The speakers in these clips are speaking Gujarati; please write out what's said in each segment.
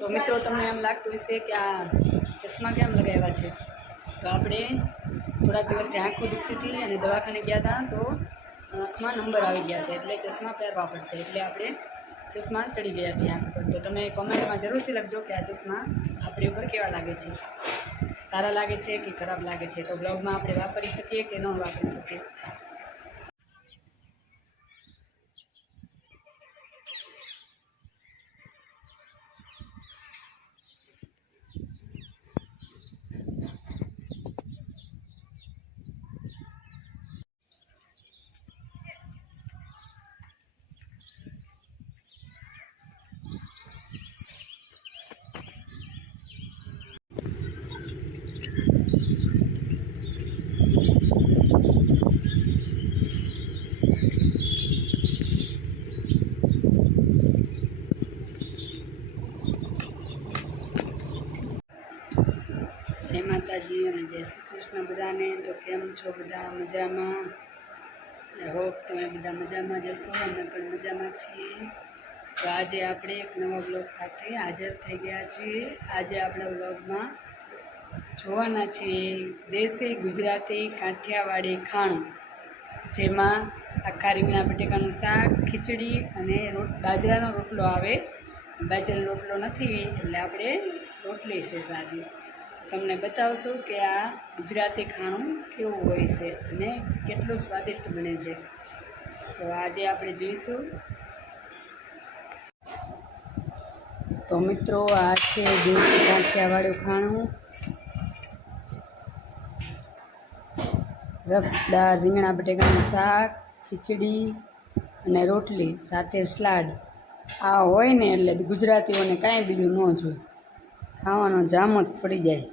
તો મિત્રો તમને એમ લાગતું હશે કે આ ચશ્મા કેમ લગાવ્યા છે, તો આપણે થોડાક દિવસથી આંખો દુખતી હતી અને દવાખાને ગયા હતા, તો આંખમાં નંબર આવી ગયા છે, એટલે ચશ્મા પહેરવા પડશે. એટલે આપણે ચશ્મા ચડી ગયા છે આંખ પર. તો તમે કોમેન્ટમાં જરૂરથી લખજો કે આ ચશ્મા આપણી ઉપર કેવા લાગે છે, સારા લાગે છે કે ખરાબ લાગે છે, તો બ્લોગમાં આપણે વાપરી શકીએ કે ન વાપરી શકીએ. જય માતાજી અને જય શ્રી કૃષ્ણ બધાને. તો કેમ છો બધા? મજામાં? આઈ હોપ તમે બધા મજામાં જશો. અમે પણ મજામાં છીએ. તો આજે આપણે એક નવા બ્લોગ સાથે હાજર થઈ ગયા છીએ. આજે આપણા બ્લોગમાં જોવાના છીએ દેશી ગુજરાતી કાઠિયાવાડી ખાણું, જેમાં આખા રીંગણા બટેકાનું શાક, ખીચડી અને બાજરાનો રોટલો આવે. બાજરાનો રોટલો નથી એટલે આપણે રોટલી છે સાદી. તમને બતાવશું કે આ ગુજરાતી ખાણું કેવું હોય છે અને કેટલું સ્વાદિષ્ટ બને છે. તો આજે આપણે જોઈશું. તો મિત્રો, આ છે દેશી કાઠિયાવાડી ખાણું. રસદાર રીંગણા બટેકાનું શાક, ખીચડી અને રોટલી સાથે સલાડ. આ હોય ને એટલે ગુજરાતીઓને કાંઈ બીજું ન જોઈએ, ખાવાનો જામ જ પડી જાય.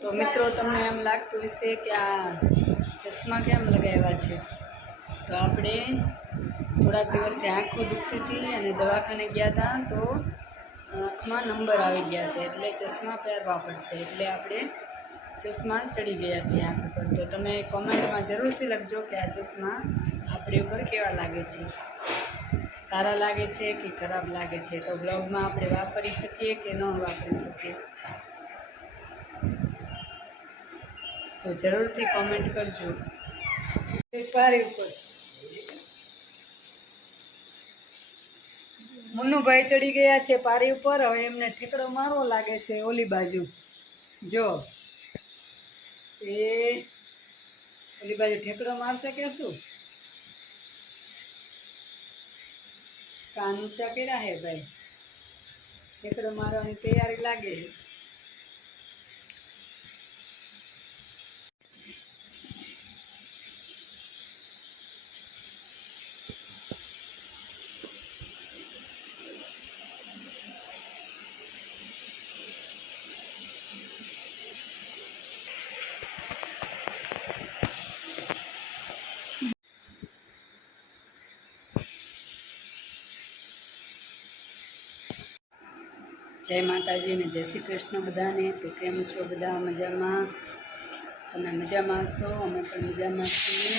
તો મિત્રો, તમને એમ લાગતું હશે કે આ ચશ્મા કેમ લગાવ્યા છે, તો આપણે થોડાક દિવસથી આંખો દુખતી હતી અને દવાખાને ગયા હતા, તો આંખમાં નંબર આવી ગયા છે, એટલે ચશ્મા પહેરવા પડશે. એટલે આપણે ચશ્મા ચડી ગયા છે આંખ પર. તો તમે કોમેન્ટમાં જરૂરથી લખજો કે આ ચશ્મા આપણી ઉપર કેવા લાગે છે, સારા લાગે છે કે ખરાબ લાગે છે, તો બ્લોગમાં આપણે વાપરી શકીએ કે ન વાપરી શકીએ. તો જરૂરથી કોમેન્ટ કરજો. પારી ઉપર મુન્નુભાઈ ચડી ગયા છે પારી ઉપર. હવે એમને ઠેકડો મારવો લાગે છે ઓલી બાજુ. જો એ ઓલી બાજુ ઠેકડો મારશે કે શું? કાન ઊંચા કર્યા હે ભાઈ, ઠેકડો મારવાની તૈયારી લાગે. જય માતાજી અને જય શ્રી કૃષ્ણ બધાને. તો કેમ છો બધા? મજામાં? તમે મજામાં હશો? અમે પણ મજામાં છીએ.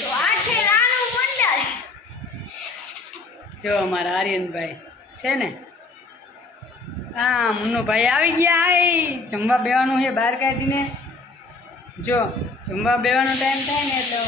જો અમારા આર્યનભાઈ છે ને, હા મુન્નુભાઈ આવી ગયા. જમવા બેવાનું છે બહાર કાઢીને. જો જમવા બેવાનો ટાઈમ થાય ને એટલે